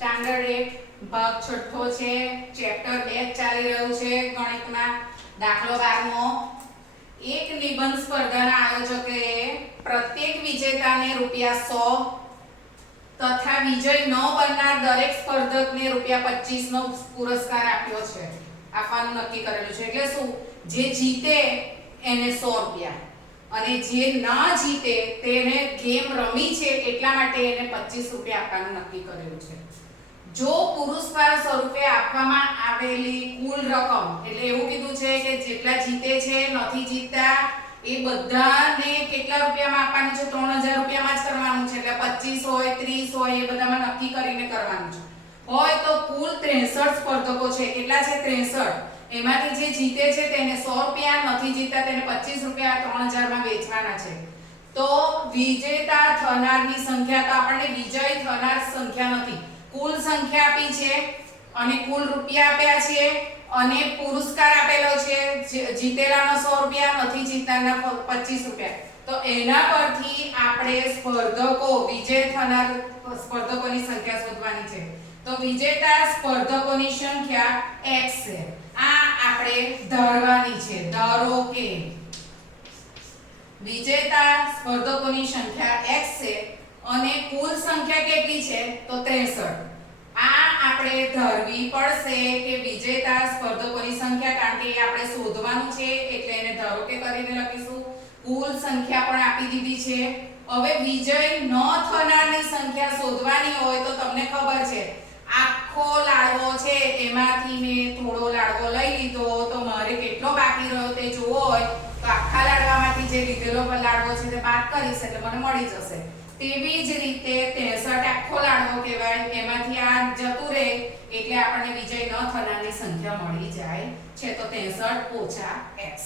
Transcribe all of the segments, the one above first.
Standard 1 ભાગ 6 છે, chapter 2 ચાલી રહ્યું છે ગણિતમાં. દાખલો 12મો. એક નિબંધ સ્પર્ધાના આયોજકે પ્રત્યેક વિજેતાને ₹100 તથા વિજય ન બનનાર દરેક સ્પર્ધકને ₹25 નો પુરસ્કાર આપ્યો છે. આપવાનું નક્કી કરેલું છે. એટલે શું? જે જીતે એને ₹100 અને જે ન જીતે તેને ગેમ રમી છે એટલા માટે એને ₹25 આપવાનું નક્કી કરેલું છે. જો પુરસ્કાર સ્વરૂપે આપવામાં આવેલી કુલ રકમ, એટલે એવું કીધું છે કે જેટલા જીતે છે નથી જીતતા એ બધાને કેટલા રૂપિયામાં આપવાનું છે? ₹3000 જ કરવાનું છે. એટલે 25 હોય 30 હોય એ બધામાં નક્કી કરીને કરવાનું છે. હોય તો કુલ 63 સ્પર્ધકો છે. કેટલા છે? 63. એમાંથી જે જીતે છે તેને ₹100, નથી જીતતા તેને ₹25 3000 માં વેચવાના છે. તો વિજેતા થનારની સંખ્યા, તો આપણને વિજય થનાર સંખ્યા નથી, કુલ સંખ્યા આપી છે અને કુલ રૂપિયા આપ્યા છે અને પુરસ્કાર આપેલો છે. જીતેલાનો ₹100, નથી જીતનારના ₹25. તો એના પરથી આપણે સ્પર્ધકો, વિજય થનાર સ્પર્ધકોની સંખ્યા શોધવાની છે. તો વિજેતા સ્પર્ધકોની સંખ્યા x છે. આ આપણે ધારવાની છે. ધારો કે વિજેતા સ્પર્ધકોની સંખ્યા x છે અને કુલ સંખ્યા કેટલી છે? તો 63. આ આપણે ધારવી પડશે કે વિજેતા સ્પર્ધકોની સંખ્યા, કારણ કે એ આપણે શોધવાનું છે એટલે એને ધારો કે કરીને લખીશું. કુલ સંખ્યા પણ આપી દીધી છે. હવે વિજય ન થનારની સંખ્યા શોધવાની હોય તો તમને ખબર છે, આખો લાડવો છે એમાંથી મેં થોડો લાડવો લઈ લીધો, તો મારે કેટલો બાકી રહ્યો તે જોવો હોય તો આખા લાડવામાંથી જે લીધેલો લાડવો છે તે બાદ કરીશ એટલે મને મળી જશે. તેવી જ રીતે 63 આખો લાડવો કહેવાય, એમાંથી આ જતું રહે એટલે આપણને વિજય ન થનારની સંખ્યા મળી જાય છે. તો 63 - x.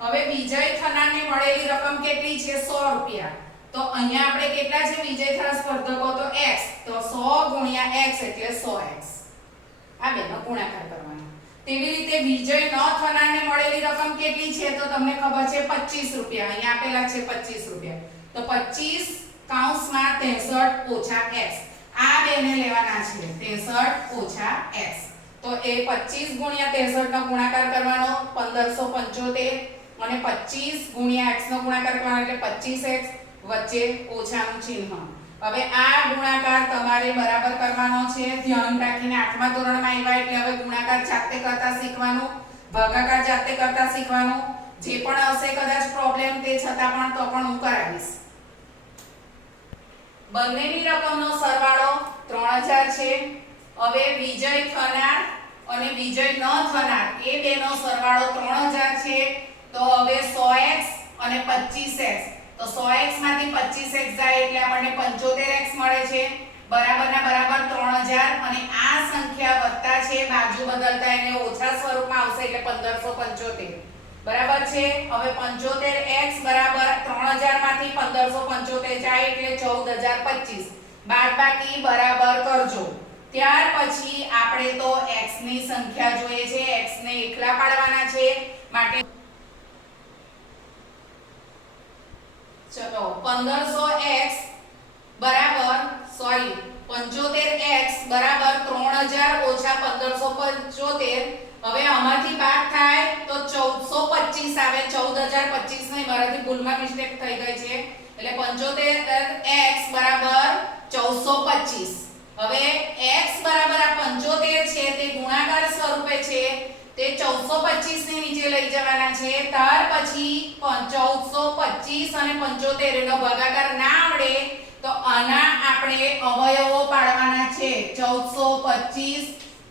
હવે વિજય થનારને મળેલી રકમ કેટલી છે? ₹100. તો અહીંયા આપણે કેટલા છે વિજય થનાર સ્પર્ધકો? તો x. તો 100 × x એટલે 100x. આ બેનો ગુણાકાર કરવાનો. તેવી રીતે વિજય ન થનારને મળેલી રકમ કેટલી છે? તો તમને ખબર છે ₹25. અહીંયા આપેલા છે ₹25. તો 25 કૌંસમાં 63 - x. આ બેને લેવાના છે 63 - x. તો એ 25 × 63 નો ગુણાકાર કરવાનો 1575 અને 25 × x નો ગુણાકાર કરવાનો એટલે 25x, વચ્ચે ઓછાનું ચિહ્ન. હવે આ ગુણાકાર તમારે બરાબર કરવાનો છે. ધ્યાન રાખીને 8મા ધોરણમાં આવ્યા એટલે હવે ગુણાકાર જાતે કરતા શીખવાનું, ભાગાકાર જાતે કરતા શીખવાનું. જે પણ હશે કદાચ પ્રોબ્લેમ તે છતાં પણ તો પણ હું કરાવીશ. બંનેની રકમનો સરવાળો 3000 છે. હવે વિજય થનાર અને વિજય ન થનાર એ બેનો સરવાળો 3000 છે. તો હવે 100x અને 25x. તો 100x માંથી 25x જાય એટલે આપણને 75x મળે છે. બરાબરના બરાબર 3000 અને આ સંખ્યા વત્તા છે, બાજુ બદલતા એને ઓછા સ્વરૂપમાં આવશે એટલે 1575. બરાબર છે. હવે 75x બરાબર 3000 માંથી 1575 જાય એટલે 14025. બાદબાકી બરાબર કરજો. ત્યાર પછી આપણે તો x ની સંખ્યા જોઈએ છે, x ને એકલા પાડવાના છે. માટે ચલો 1500x બરાબર 75x બરાબર 3000 ઓછા 1575. હવે આમાંથી બાદ થાય તો 1425 આવે. 14025 નહીં, મારાથી ભૂલમાં મિસ્ટેક થઈ ગઈ છે એટલે 75x બરાબર 1425. હવે x બરાબર આ 75 છે તે ગુણાકાર સ્વરૂપે છે, તે 1425 ની નીચે લઈ જવાના છે. ત્યાર પછી 1425 અને 75 એનો ભાગાકાર ના આવડે તો આના આપણે અવયવો પાડવાના છે. 1425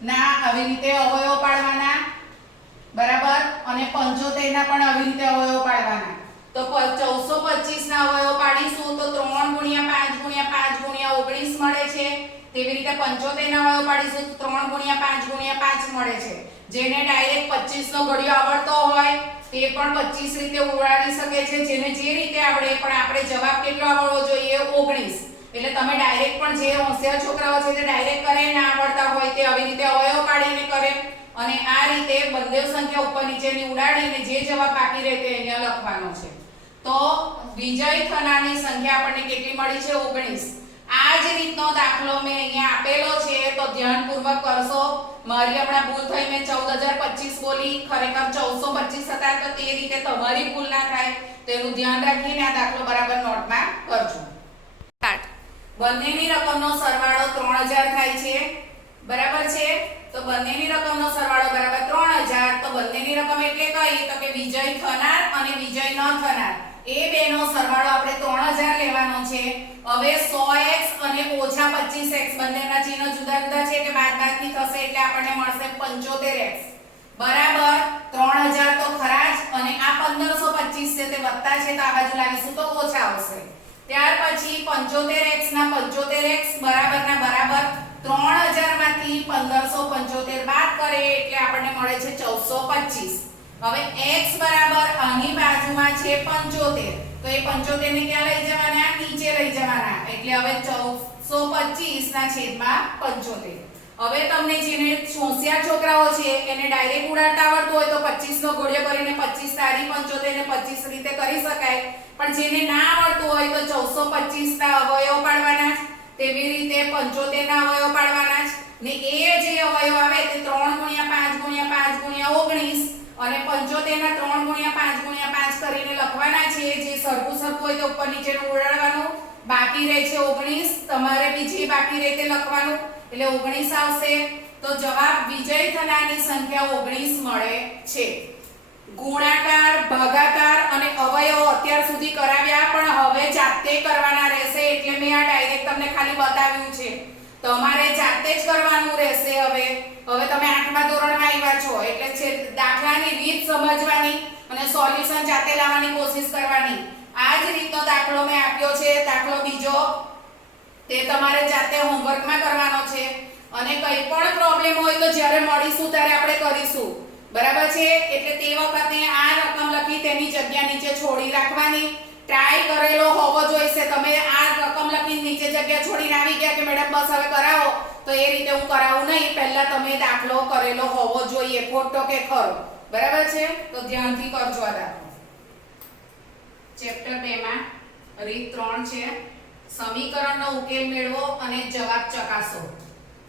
ના આવી રીતે અવયવો પાડવાના, બરાબર, અને 75 ના પણ આવી રીતે અવયવો પાડવાના. તો 1425 ના અવયવો પાડીશું તો 3 × 5 × 5 × 19 મળે છે. તેવી રીતે 75 ના અવયવો પાડીશું તો 3 × 5 × 5 મળે છે. જેને ડાયરેક્ટ 25 નો ઘડિયો આવડતો હોય તે પણ 25 રીતે ઉડાડી શકે છે, જેને જે રીતે આવડે. પણ આપણે જવાબ કેટલો આવડવો જોઈએ? 19. એટલે તમે ડાયરેક્ટ પણ જે હોશિયાર છોકરાઓ છે તે ડાયરેક્ટ કરે, ના આવડતા હોય તે આવી રીતે અવયવ પાડીને કરે. અને આ રીતે બંને સંખ્યા ઉપર નીચેની ઉડાડીને જે જવાબ બાકી રહે તે અહીંયા લખવાનો છે. તો વિજય થનારની સંખ્યા આપણને કેટલી મળી છે? 19. આ જ રીતનો દાખલો મેં અહીંયા આપેલો છે તો ધ્યાનપૂર્વક કરશો. મારી હમણાં ભૂલ થઈ, મેં 14025 બોલી, ખરેખર 1425 હતા. તો તે રીતે તમારી ભૂલ ના થાય તેનું ધ્યાન રાખીને આ દાખલો બરાબર નોટમાં કરજો. બંનેની રકમનો સરવાળો 3000 થાય છે, બરાબર છે. તો બંનેની રકમનો સરવાળો બરાબર 3000. તો બંનેની રકમ એટલે કઈ? તો કે વિજય થનાર અને વિજય ન થનાર એ બેનો સરવાળો આપણે 3000 લેવાનો છે. હવે 100x અને ઓછા 25x બંનેના ચિહ્ન જુદા જુદા છે એટલે બાદબાકી થશે એટલે આપણને મળશે 75x બરાબર 3000 તો ખરા જ, અને આ 1525 છે તે વત્તા છે તો આ બાજુ લાવીશું તો ઓછા આવશે. ત્યાર પછી 75x ના 75x બરાબરના બરાબર 3000 માંથી 1575 બાદ કરે એટલે આપણને મળે છે 1425. હવે x બરાબર આની બાજુમાં છે 75, તો એ 75 ને ક્યાં લઈ જવાના? નીચે લઈ જવાના, એટલે હવે 1425 ના છેદમાં 75. હવે તમને જેને હોશિયાર છોકરાઓ છે એને ડાયરેક્ટ ઉડાડતા આવડતું હોય તો 25 નો ઘોડિયો કરીને 25 તારી 75 ને 25 રીતે કરી શકાય. પણ જેને ના આવડતું હોય તો 1425 ના અવયવ પાડવાના જ, તેવી રીતે 75 ના અવયવ પાડવાના જ, ને એ જે અવયવ આવે તે 3 × 5 × 5 × 19 અને 75 ના 3 × 5 × 5 કરીને લખવાના છે. જે સરખું સરખું હોય તો ઉપર નીચેનું ઉડાડવાનું, બાકી રહે છે 19, તમારે બીજી બાકી રહે તે લખવાનું એટલે 19 આવશે. તો જવાબ વિજય થનારની સંખ્યા 19 મળે છે. ગુણાકાર, ભાગાકાર અને અવયવો અત્યાર સુધી કરાવ્યા, પણ હવે જાતે કરવાના રહેશે એટલે મેં આ ડાયરેક્ટ તમને ખાલી બતાવ્યું છે. તમારે જાતે જ કરવાનું રહેશે. હવે તમે 8મા ધોરણમાં આવ્યા છો એટલે દાખલાની રીત સમજવાની અને સોલ્યુશન જાતે લાવવાની કોશિશ કરવાની. આ જ રીતનો દાખલો મેં આપ્યો છે. દાખલો બીજો તે તમારે જાતે હોમવર્કમાં કરવાનો છે, અને કંઈ પણ પ્રોબ્લેમ હોય તો જ્યારે મળીશું ત્યારે આપણે કરીશું, બરાબર છે. એટલે તે વખતે આ રકમ લખી તેની જગ્યા નીચે છોડી રાખવાની. ટ્રાય કરેલો હોવો જોઈએ. તમે આ રકમ લખી નીચે જગ્યા છોડીને આવી ગયા કે મેડમ બસ હવે કરાવો, તો એ રીતે હું કરાવું નહીં. પહેલા તમે દાખલો કરેલો હોવો જોઈએ, ખોટો કે ખરો, બરાબર છે. તો ધ્યાનથી કરજો આ દાખલો. ચેપ્ટર 2 માં રીત 3 છે. સમીકરણનો ઉકેલ મેળવો અને જવાબ ચકાસો.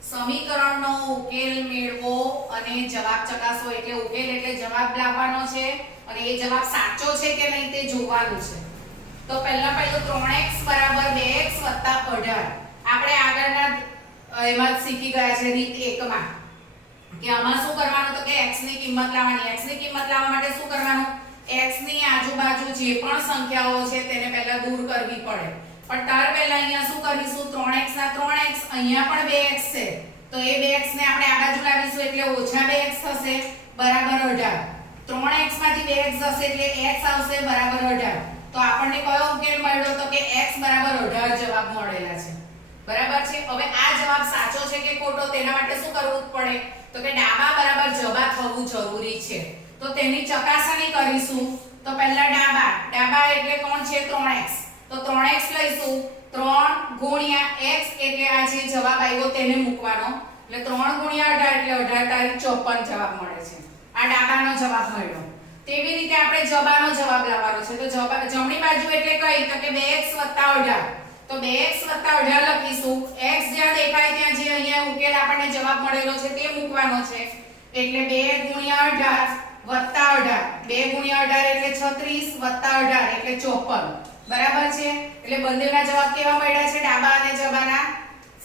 સમીકરણનો ઉકેલ મેળવો અને જવાબ ચકાસો એટલે ઉકેલ એટલે જવાબ લાવવાનો છે અને એ જવાબ સાચો છે કે નહીં તે જોવાનું છે. તો પહેલું 3x બરાબર 2x 18. આપણે આગળના એમાં શીખી ગયા છે રીત 1 માં કે આમાં શું કરવાનું? તો કે x ની કિંમત લાવવાની. x ની કિંમત લાવવા માટે શું કરવાનું? x ની આજુબાજુ જે પણ સંખ્યાઓ છે તેને પહેલા દૂર કરવી પડે. પણ ત્યાર પહેલા અહીંયા શું કરીશું? 3x ના 3x, અહીંયા પણ 2x છે તો એ 2x ને આપણે આ બાજુ લાવીશું એટલે ઓછા 2x થશે બરાબર 18. 3x માંથી 2x જશે એટલે x આવશે બરાબર 18. તો આપણને કયો ઉકેલ મળ્યો? તો કે x બરાબર 18 જવાબ મળેલા છે, બરાબર છે. હવે આ જવાબ સાચો છે કે ખોટો તેના માટે શું કરવું પડે? તો કે ડાબા બરાબર જબા થવું જરૂરી છે. તો તેની ચકાસણી કરીશું. તો પહેલા ડાબા એટલે કોણ છે? 3x. તો 3x લઈશું. 3 × x એટલે આ જે જવાબ આવ્યો તેને મૂકવાનો, એટલે 3 × 18 એટલે 18 તારીખ 54 જવાબ મળે છે. આ ડાબાનો જવાબ મળ્યો. તેવી રીતે આપણે જબાનો જવાબ લાવવાનો છે. તો જમણી બાજુ એટલે કઈ? તો કે 2x + 18. તો 2x + 18 લખીશું. x જ્યાં દેખાય ત્યાં જે અહીંયા ઉકેલ આપણને જવાબ મળેલો છે તે મૂકવાનો છે. એટલે 2 × 18 + 18. 2 × 18 એટલે 36 + 18 એટલે 54, બરાબર છે. એટલે બંનેના જવાબ કેવા મળ્યા છે? ડાબા અને જબાના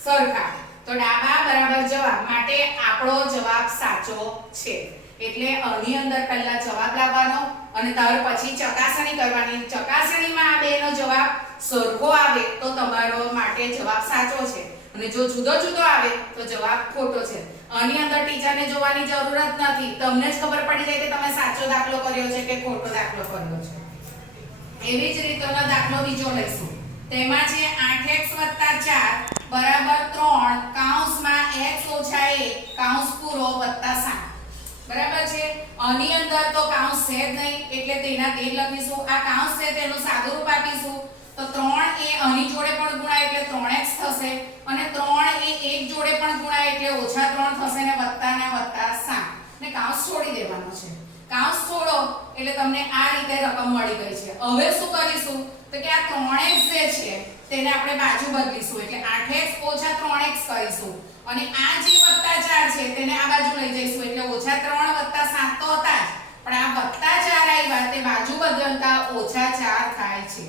સરખા. તો ડાબા બરાબર જવાબ માટે આપણો જવાબ સાચો છે. એટલે આની અંદર પહેલા જવાબ લાવવાનો અને ત્યાર પછી ચકાસણી કરવાની. ચકાસણીમાં આ બેનો જવાબ સરખો આવે તો તમારો માટે જવાબ સાચો છે, અને જો જુદો જુદો આવે તો જવાબ ખોટો છે. આની અંદર ટીચરને જોવાની જરૂરત નથી, તમને જ ખબર પડી જાય કે તમે સાચો દાખલો કર્યો છે કે ખોટો દાખલો કર્યો છે. એવી જ રીતનો દાખલો બીજો લઈશું. તેમાં છે 8x + 4 બરાબર 3 કૌંસમાં x - 1 કૌંસ પૂરો વત્તા 7, બરાબર છે. આની અંદર તો કૌંસ છે જ નહીં એટલે તેના તે લખીશું. આ કૌંસ છે તેનું સાદું રૂપ આપીશું. તો 3 એ આની જોડે પણ ગુણાય એટલે 3x થશે, અને 3 એ એક જોડે પણ ગુણાય એટલે -3 થશે ને વત્તાના વત્તા 7, ને કૌંસ છોડી દેવાનો છે. કૌંસ છોડો એટલે તમને આ રીતે રકમ મળી ગઈ છે. હવે શું કરીશું? તો કે આ 3x જે છે તેને આપણે બાજુ બદલીશું એટલે 8x ઓછા 3x કરીશું અને આ જે વત્તા 4 છે તેને આ બાજુ લઈ જઈશું એટલે ઓછા 3 વત્તા 7 તો હતા જ પણ આ વત્તા 4 આવ્યા તે બાજુ બદલતા ઓછા 4 થાય છે।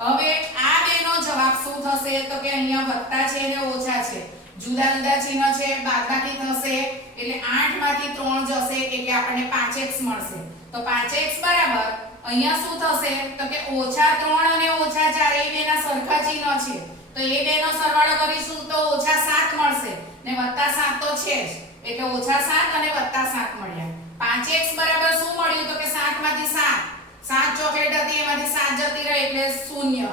હવે આ બેનો જવાબ શું થશે તો કે અહીંયા વત્તા છે અને ઓછા છે જુદા જુદા ચિહ્ન છે બાદબાકી થશે એટલે 8 માંથી 3 જશે એટલે આપણને 5x મળશે તો 5x બરાબર અહીંયા શું થશે તો કે ઓછા 3 અને ઓછા 4 એ બેના સરખા ચિહ્ન છે તો એ બેનો સરવાળો કરીશું તો ઓછા 7 મળશે ને વત્તા 7 તો છે જ એટલે ઓછા 7 અને વત્તા 7 મળ્યા 5x બરાબર શું મળ્યું તો કે 7 માંથી 7 ચોકલેટ હતી એમાંથી 7 જતી રહી એટલે 0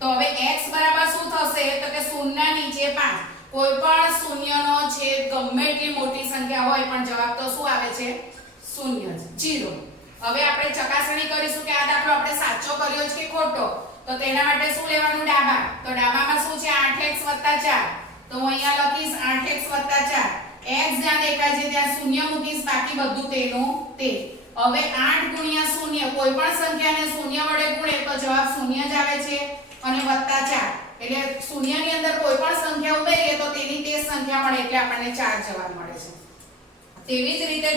તો હવે x બરાબર શું થશે તો કે 0 ના નીચે 5 કોઈ પણ શૂન્યનો છેદ ગમે એટલી મોટી સંખ્યા હોય પણ જવાબ તો શું આવે છે 0 0 હવે આપણે ચકાસણી કરીશું કે આ દાખલો આપણે સાચો કર્યો છે કે ખોટો તો તેના માટે શું લેવાનું ડાબા તો ડાબામાં શું છે 8x 4 તો હું અહીંયા લખીશ 8x 4 x જ્યાં દેખાય છે ત્યાં શૂન્ય મૂકીશ બાકી બધું તેનું તે હવે 8 ગુણ્યા 0 કોઈ પણ સંખ્યાને શૂન્ય વડે ગુણે તો જવાબ 0 જ આવે છે અને વત્તા 4 એટલે શૂન્યની અંદર કોઈ પણ સંખ્યા ઉમેરીએ તો તેની તે સંખ્યા મળે એટલે આપણને 4 જવાબ મળે છે તેવી જ રીતે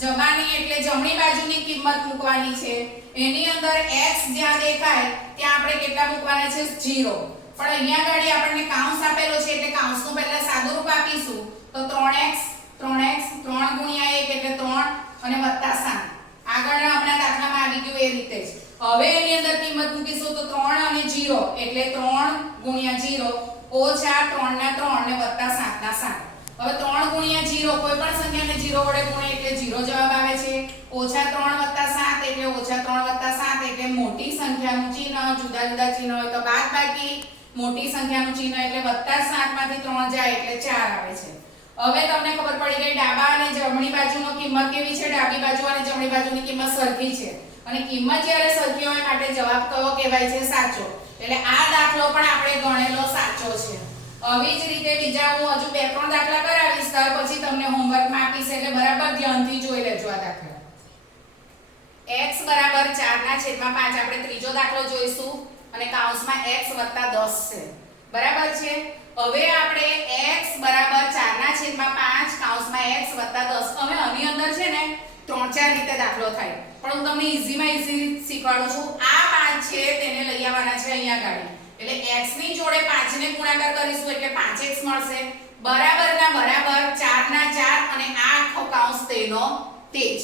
જબાની એટલે જમણી બાજુની કિંમત મૂકવાની છે એની અંદર x જ્યાં દેખાય ત્યાં આપણે કેટલા મૂકવાના છે 0 પણ અહીંયા ગાડી આપણને કાઉન્સ આપેલો છે એટલે કાઉન્સનું પહેલા સાદું રૂપ આપીશું તો 3x 3 ગુણ્યા 1 એટલે 3 અને વત્તા 7 આગળના આપણા દાખલામાં આવી ગયું એ રીતે જ હવે એની અંદર કિંમત મૂકીશું તો 3 અને 0 એટલે 3 ગુણ્યા 0 ઓછા 3 ના 3 અને વત્તા 7 ના 7 હવે 3 ગુણ્યા 0 કોઈ પણ સંખ્યાને 0 વડે ગુણે એટલે 0 જવાબ આવે છે ઓછા 3 વત્તા 7 એટલે ઓછા 3 વત્તા 7 એટલે મોટી સંખ્યાનું ચિહ્ન જુદા જુદા ચિહ્ન હોય તો બાદબાકી મોટી સંખ્યાનું ચિહ્ન એટલે વત્તા 7 માંથી 3 જાય એટલે 4 આવે છે હવે તમને ખબર પડી ગઈ ડાબા અને જમણી બાજુનો કિંમત કેવી છે ડાબી બાજુ અને જમણી બાજુની કિંમત સરખી છે અને કિંમત જ્યારે સરખી હોય માટે જવાબ કયો કહેવાય છે સાચો એટલે આ દાખલો પણ આપણે ગણેલો સાચો છે આવી જ રીતે બીજા હું હજુ 2-3 દાખલા કરાવીશ ત્યાર પછી તમને હોમવર્કમાં આપીશ એટલે બરાબર ધ્યાનથી જોઈ લેજો આ દાખલા x બરાબર 4/5 આપણે ત્રીજો દાખલો જોઈશું અને કૌંસમાં x + 10 છે બરાબર છે હવે આપણે x બરાબર 4/5 કૌંસમાં x + 10 હવે આની અંદર છે ને 3-4 રીતે દાખલો થાય પણ હું તમને ઈઝીમાં ઈઝી શીખવાડું છું આ 5 છે તેને લઈ આવવાના છે અહીંયા ગાડી એટલે x ની જોડે 5 ને ગુણાકાર કરીશું એટલે 5x મળશે બરાબરના બરાબર 4/4 અને આ આખો કૌંસ તેનો તે જ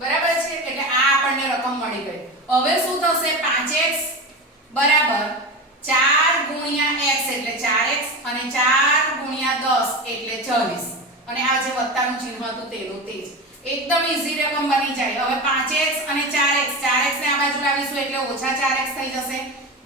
બરાબર છે એટલે આ આપણને રકમ મળી ગઈ હવે શું થશે 5x બરાબર 4 ગુણ્યા x એટલે 4x અને 4 ગુણ્યા 10 એટલે 40 અને આ જે વત્તાનું ચિહ્ન હતું તેનું તે જ એકદમ ઈઝી રકમ બની જાય હવે 5x અને 4x ને આ બાજુ લાવીશું એટલે ઓછા 4x થઈ જશે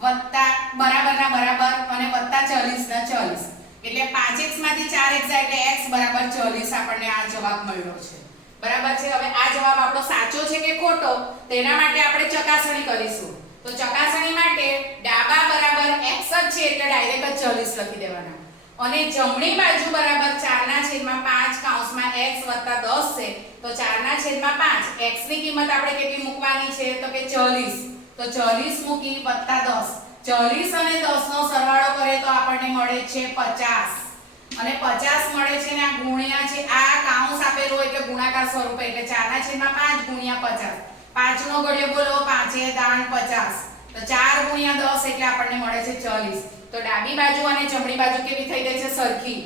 વત્તા બરાબરના બરાબર અને વત્તા 40 ના 40 એટલે 5x માંથી 4x જાય એટલે x બરાબર 40 આપણને આ જવાબ મળ્યો છે બરાબર છે હવે આ જવાબ આપણો સાચો છે કે ખોટો તેના માટે આપણે ચકાસણી કરીશું તો ચકાસણી માટે ડાબા બરાબર x જ છે એટલે ડાયરેક્ટ 40 લખી દેવાના અને જમણી બાજુ બરાબર 4/5 કૌંસમાં x + 10 છે તો 4/5 x ની કિંમત આપણે કેટલી મૂકવાની છે તો કે 40 તો 40 મૂકી વત્તા 10 40 અને 10 નો સરવાળો કરે તો આપણને મળે છે 50 અને 50 મળે છે ને આ ગુણ્યા છે આ કૌંસ આપેલું હોય એટલે ગુણાકાર સ્વરૂપે એટલે 4/5 ગુણ્યા 50 5 નો ઘડિયો બોલો 5 દાન 50 તો 4 ગુણ્યા 10 એટલે આપણને મળે છે 40 તો ડાબી બાજુ અને જમણી બાજુ કેવી થઈ ગઈ છે સરખી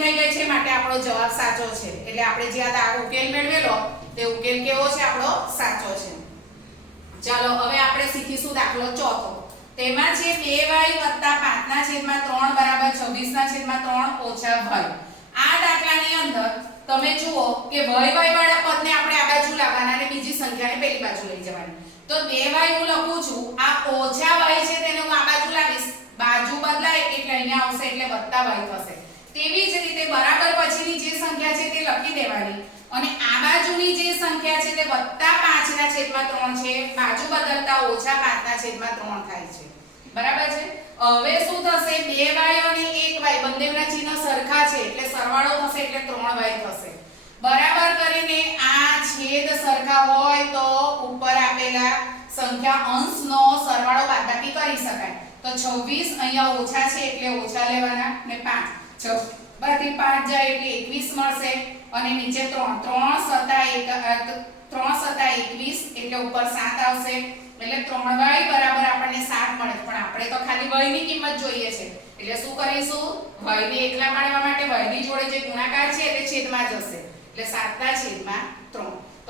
થઈ ગઈ છે માટે આપણો જવાબ સાચો છે એટલે આપણે જે આ ઉકેલ મેળવેલો તે ઉકેલ કેવો છે આપણો સાચો છે ચાલો હવે આપણે શીખીશું દાખલો ચોથો તેમાં છે 2y + 5/3 = 26/3 ઓછા y આ દાખલાની અંદર તમે જુઓ કે y વાળા પદને આપણે આ બાજુ લાવવાના અને બીજી સંખ્યાને પેલી બાજુ લઈ જવાની તો 2y હું લખું છું આ ઓછા y છે તેને હું આ બાજુ લાવીશ બાજુ બદલાય એટલે અહીંયા આવશે એટલે વત્તા y થશે તેવી જ રીતે બરાબર પછીની જે સંખ્યા છે તે લખી દેવાની અને આ બાજુની જે સંખ્યા છે તે +5/3 છે બાજુ બદલતા -5/3 થાય છે બરાબર છે હવે શું થશે 2y અને 1y બંનેના ચિહ્ન સરખા છે એટલે સરવાળો થશે એટલે 3y થશે બરાબર કરીને આ છેદ સરખા હોય તો ઉપર આપેલા સંખ્યા અંશનો સરવાળો બાદબાકી કરી શકાય. તો 26 અહીંયા ઓછા છે એટલે ઓછા લેવાના ને 5 માંથી 5 જાય એટલે 21 મળશે અને નીચે 3 3 સતા 21 એટલે ઉપર 7 આવશે એટલે 3y બરાબર આપણને 7 મળે. પણ આપણે તો ખાલી y ની કિંમત જોઈએ છે એટલે શું કરીશું, y ને એકલા પાડવા માટે y ની જોડે જે ગુણાકાર છે તે છેદમાં જશે એટલે 7/3. તો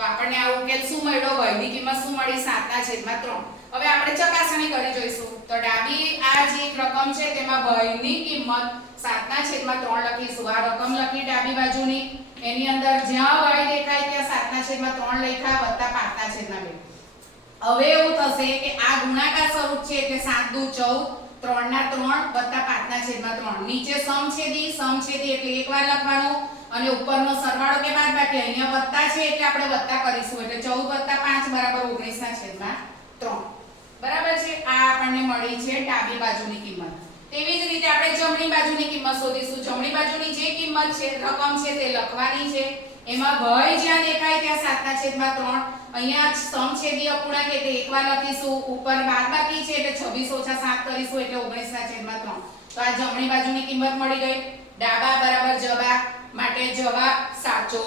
આપણને આ ઉકેલ શું મળ્યો, y ની કિંમત શું મળી 7/3. હવે આપણે ચકાસણી કરી જોઈશું. તો ડાબી આ જે રકમ છે તેમાં y ની કિંમત 7/3 લખીશું. આ રકમ લખી ડાબી બાજુની, એની અંદર જ્યાં y દેખાય ત્યાં 7/3 લખ્યા વત્તા 5/2. હવે એવું થશે કે આ ગુણાકાર સ્વરૂપ છે એટલે 7 દુ 14 3 વત્તા 5/3. નીચે સમછેદી એટલે એકવાર લખવાનું અને ઉપરનો સરવાળો કે બાદબાકી અહીંયા વત્તા છે એટલે આપણે વત્તા કરીશું એટલે 14 + 5 બરાબર 19/3. બરાબર છે. આ આપણને મળી છે ડાબી બાજુની કિંમત. તેવી જ રીતે આપણે જમણી બાજુની કિંમત શોધીશું. જમણી બાજુની જે કિંમત છે રકમ છે તે લખવાની છે. એમાં y જ્યાં દેખાય ત્યાં 7/3. અહીંયા સમછેદી અપૂર્ણાંક એટલે એકવાર લખીશું, ઉપર બાદબાકી છે એટલે 26 - 7 કરીશું એટલે 19/3. તો આ જમણી બાજુની કિંમત મળી ગઈ. ડાબા બરાબર જવાબ માટે જવાબ સાચો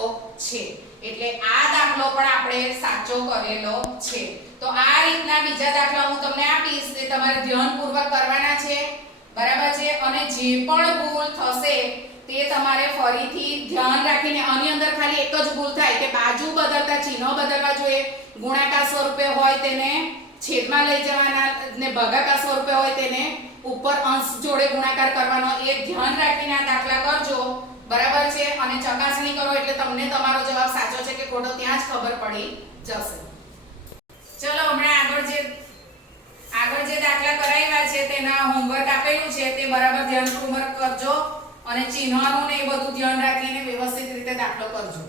છે એટલે આ દાખલો પણ આપણે સાચો કરેલો છે. તો આ રીતના બીજા દાખલા હું તમને આપીશ તે તમારે ધ્યાનપૂર્વક કરવાના છે. બરાબર છે. અને જે પણ ભૂલ થશે તે તમારે ફરીથી ધ્યાન રાખીને, આની અંદર ખાલી એક જ ભૂલ થાય કે બાજુ બદલતા ચિહ્નો બદલવા જોઈએ. ગુણાકાર સ્વરૂપે હોય તેને છેદમાં લઈ જવાના ને ભાગાકાર સ્વરૂપે હોય તેને ઉપર અંશ જોડે ગુણાકાર કરવાનો. એ ધ્યાન રાખીને આ દાખલા કરજો. બરાબર છે. અને ચકાસણી કરો એટલે તમને તમારો જવાબ સાચો છે કે ખોટો ત્યાં જ ખબર પડી જશે. ચલો હમણાં આગળ જે દાખલા કરાવ્યા છે તેના હોમવર્ક આપેલું છે તે બરાબર ધ્યાનપૂર્વક કરજો અને ચિહ્નોનું ને એ બધું ધ્યાન રાખીને વ્યવસ્થિત રીતે દાખલો કરજો.